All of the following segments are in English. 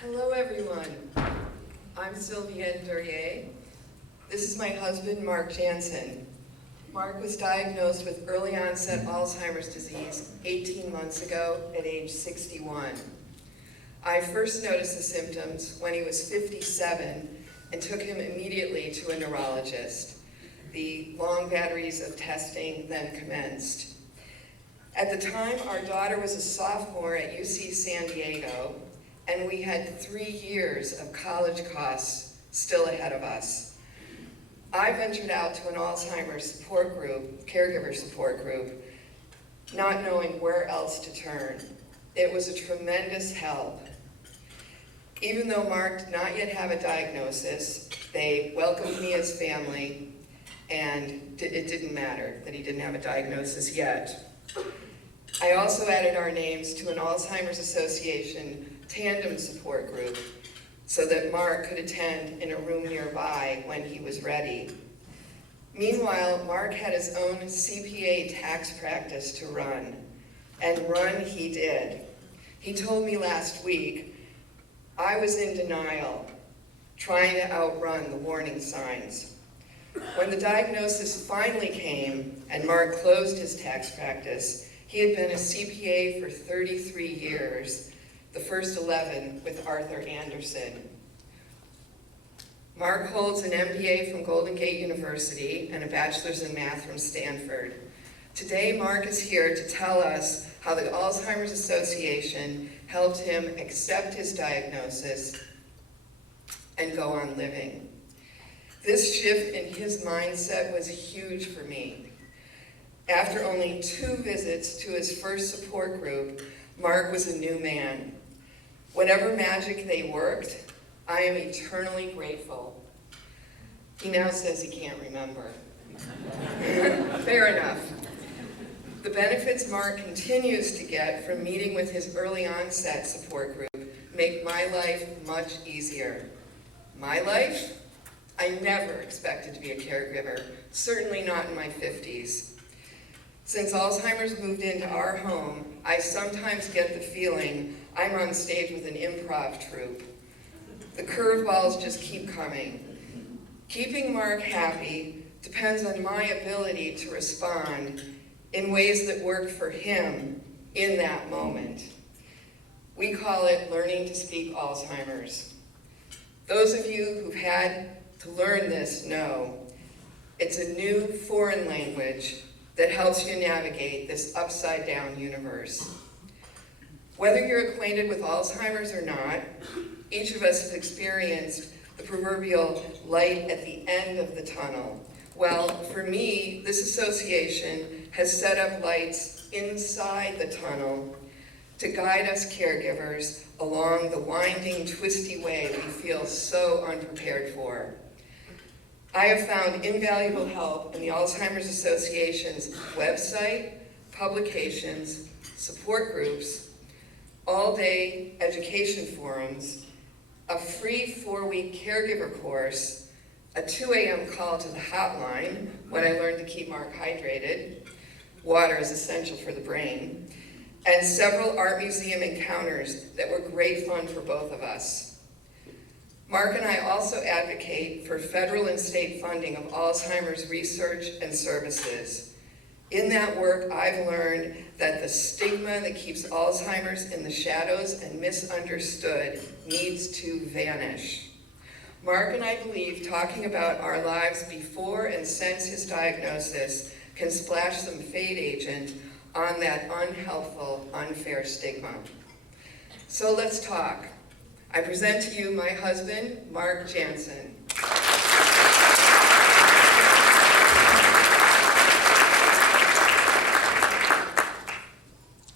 Hello everyone, I'm Sylvianne Duryea. This is my husband, Mark Jansen. Mark was diagnosed with early onset Alzheimer's disease 18 months ago at age 61. I first noticed the symptoms when he was 57 and took him immediately to a neurologist. The long batteries of testing then commenced. At the time, our daughter was a sophomore at UC San Diego, and we had 3 years of college costs still ahead of us. I ventured out to an Alzheimer's support group, caregiver support group, not knowing where else to turn. It was a tremendous help. Even though Mark did not yet have a diagnosis, they welcomed me as family, and it didn't matter that he didn't have a diagnosis yet. I also added our names to an Alzheimer's Association tandem support group so that Mark could attend in a room nearby when he was ready. Meanwhile, Mark had his own CPA tax practice to run, and run he did. He told me last week, I was in denial, trying to outrun the warning signs. When the diagnosis finally came and Mark closed his tax practice, he had been a CPA for 33 years, the first 11 with Arthur Anderson. Mark holds an MBA from Golden Gate University and a bachelor's in math from Stanford. Today, Mark is here to tell us how the Alzheimer's Association helped him accept his diagnosis and go on living. This shift in his mindset was huge for me. After only 2 visits to his first support group, Mark was a new man. Whatever magic they worked, I am eternally grateful. He now says he can't remember. Fair enough. The benefits Mark continues to get from meeting with his early onset support group make my life much easier. My life? I never expected to be a caregiver, certainly not in my 50s. Since Alzheimer's moved into our home, I sometimes get the feeling I'm on stage with an improv troupe. The curveballs just keep coming. Keeping Mark happy depends on my ability to respond in ways that work for him in that moment. We call it learning to speak Alzheimer's. Those of you who've had to learn this know it's a new foreign language that helps you navigate this upside-down universe. Whether you're acquainted with Alzheimer's or not, each of us has experienced the proverbial light at the end of the tunnel. Well, for me, this association has set up lights inside the tunnel to guide us caregivers along the winding, twisty way we feel so unprepared for. I have found invaluable help in the Alzheimer's Association's website, publications, support groups, all-day education forums, a free 4-week caregiver course, a 2 a.m. call to the hotline when I learned to keep Mark hydrated, water is essential for the brain, and several art museum encounters that were great fun for both of us. Mark and I also advocate for federal and state funding of Alzheimer's research and services. In that work, I've learned that the stigma that keeps Alzheimer's in the shadows and misunderstood needs to vanish. Mark and I believe talking about our lives before and since his diagnosis can splash some fade agent on that unhelpful, unfair stigma. So let's talk. I present to you my husband, Mark Jansen.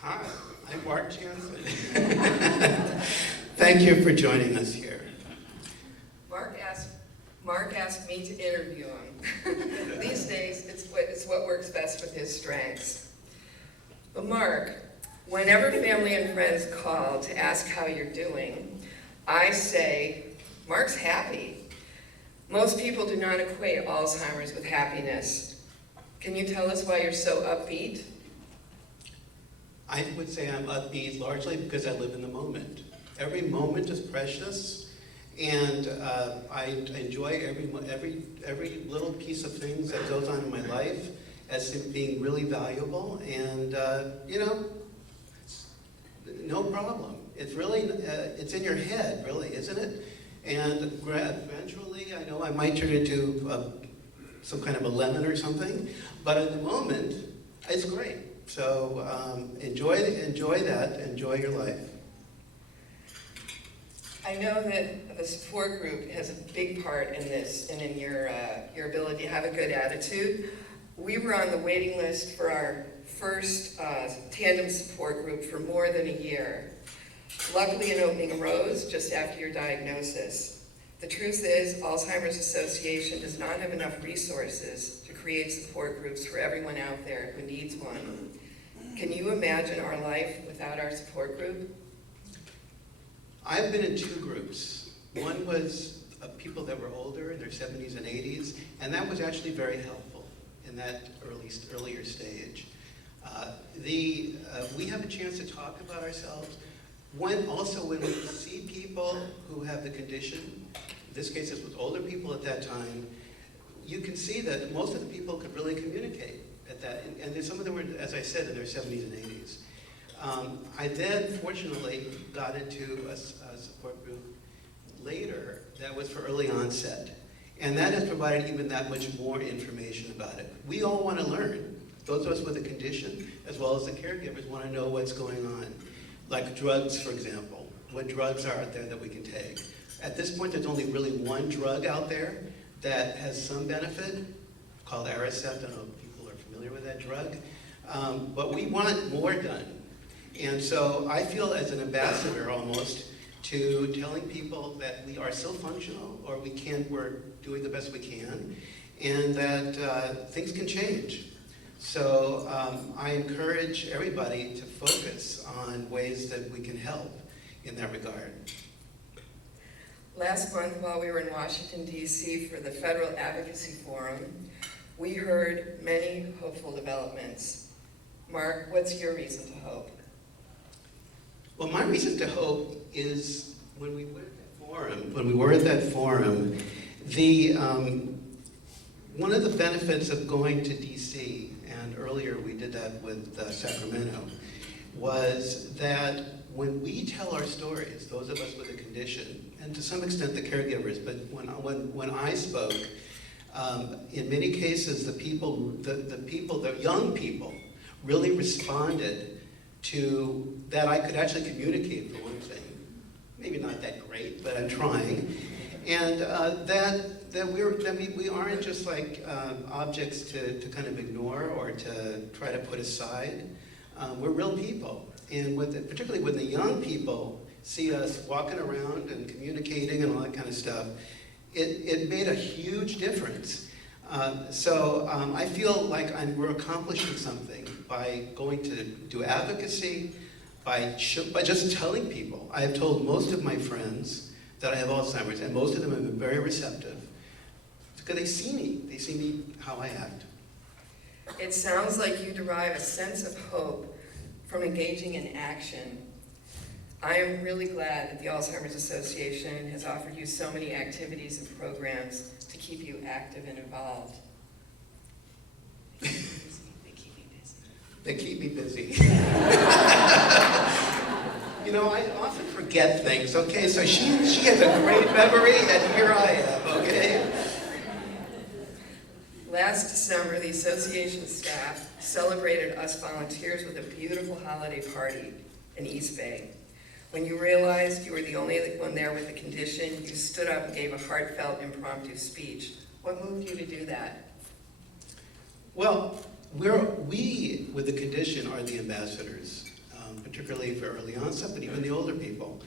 Hi, I'm Mark Jansen. Thank you for joining us here. Mark asked me to interview him. These days, it's what works best with his strengths. But Mark, whenever family and friends call to ask how you're doing, I say, Mark's happy. Most people do not equate Alzheimer's with happiness. Can you tell us why you're so upbeat? I would say I'm upbeat largely because I live in the moment. Every moment is precious, and I enjoy every little piece of things that goes on in my life as being really valuable, and no problem. It's really, it's in your head, really, isn't it? And eventually, I know I might turn into some kind of a lemon or something, but at the moment, it's great. So enjoy that, enjoy your life. I know that the support group has a big part in this and in your ability to have a good attitude. We were on the waiting list for our first tandem support group for more than a year. Luckily, an opening arose just after your diagnosis. The truth is, Alzheimer's Association does not have enough resources to create support groups for everyone out there who needs one. Can you imagine our life without our support group? I've been in two groups. One was people that were older, in their 70s and 80s, and that was actually very helpful in that earlier stage. We have a chance to talk about ourselves. When we see people who have the condition, in this case it was older people at that time, you can see that most of the people could really communicate at that, and some of them were, as I said, in their 70s and 80s. I then, fortunately, got into a support group later that was for early onset. And that has provided even that much more information about it. We all want to learn. Those of us with a condition, as well as the caregivers, want to know what's going on. Like drugs, for example. What drugs are out there that we can take? At this point, there's only really one drug out there that has some benefit, called Aricept. I don't know if people are familiar with that drug. But we want more done. And so I feel as an ambassador almost to telling people that we are still functional, or we're doing the best we can, and that things can change. So I encourage everybody to focus on ways that we can help in that regard. Last month, while we were in Washington, D.C. for the Federal Advocacy Forum, we heard many hopeful developments. Mark, what's your reason to hope? Well, my reason to hope is when we were at that forum, one of the benefits of going to D.C., and earlier we did that with Sacramento, was that when we tell our stories, those of us with a condition, and to some extent the caregivers, but when I spoke, in many cases the young people really responded to that. I could actually communicate, for one thing. Maybe not that great, but I'm trying. And that we aren't just like objects to kind of ignore or to try to put aside. We're real people. And particularly when the young people see us walking around and communicating and all that kind of stuff, it made a huge difference. So I feel like we're accomplishing something by going to do advocacy, by just telling people. I have told most of my friends that I have Alzheimer's, and most of them have been very receptive because they see me how I act. It sounds like you derive a sense of hope from engaging in action. I am really glad that the Alzheimer's Association has offered you so many activities and programs to keep you active and involved. They keep me busy. You know, I often forget things, okay? So she has a great memory, and here I am, okay? Last December, the association staff celebrated us volunteers with a beautiful holiday party in East Bay. When you realized you were the only one there with a condition, you stood up and gave a heartfelt impromptu speech. What moved you to do that? Well, we with the condition are the ambassadors, particularly for early onset, but even the older people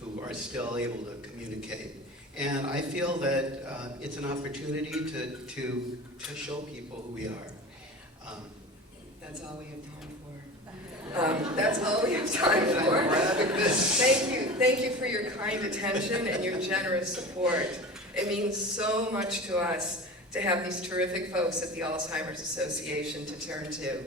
who are still able to communicate. And I feel that it's an opportunity to show people who we are. That's all we have time for. That's all we have time for. Thank you for your kind attention and your generous support. It means so much to us to have these terrific folks at the Alzheimer's Association to turn to.